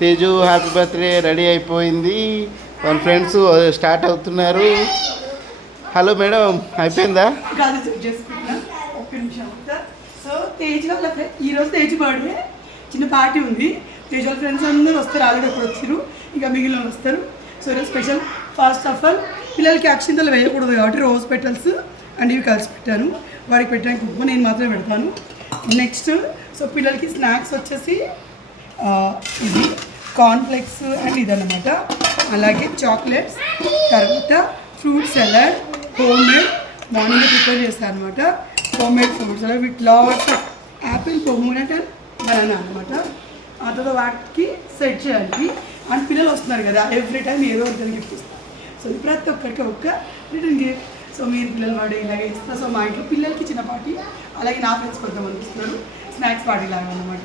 Teju happy birthday ready అయిపోయింది. వాళ్ళ friends start అవుతున్నారు. హలో మేడం, అయిపోయిందా? సో తేజ్ వాళ్ళ ఈరోజు తేజ్ బర్త్డే చిన్న పార్టీ ఉంది. తేజ్ వాళ్ళ ఫ్రెండ్స్ అందరూ వస్తారు. ఆల్రెడీ అప్పుడు వచ్చారు, ఇంకా మిగిలిన వస్తారు. సో ఈరోజు స్పెషల్. ఫస్ట్ ఆఫ్ ఆల్ పిల్లలకి అక్షింతలు వేయకూడదు కాబట్టి రోజ్ పెటల్స్ అండ్ ఇవి కలిసి పెట్టాను. వాడికి పెట్టడానికి ఉప్పు నేను మాత్రమే పెడతాను. నెక్స్ట్ సో పిల్లలకి స్నాక్స్ వచ్చేసి ఇది కార్న్ఫ్లెక్స్ అండ్ ఇదన్నమాట. అలాగే చాక్లెట్స్, తర్వాత fruit salad home made morning prepare చేస్తాను అనమాట. Home made fruit salad with lots of Apple, pomegranate and banana అనమాట. ఆ తర్వాత వాటికి సెట్ చేయడానికి అండ్ పిల్లలు వస్తున్నారు కదా, ఎవ్రీ టైం ఏదో ఒకటి గిఫ్ట్ ఇస్తాను. సో ప్రతి ఒక్కరికి ఒక్క రిటర్న్ గిఫ్ట్. సో మీరు పిల్లలు వాడు ఇలాగే ఇస్తారు. సో మా ఇంట్లో పిల్లలకి చిన్న పార్టీ, అలాగే నా ఫ్రెండ్స్ కొంతమంది ఇస్తున్నారు స్నాక్స్ పార్టీ లాగా అనమాట.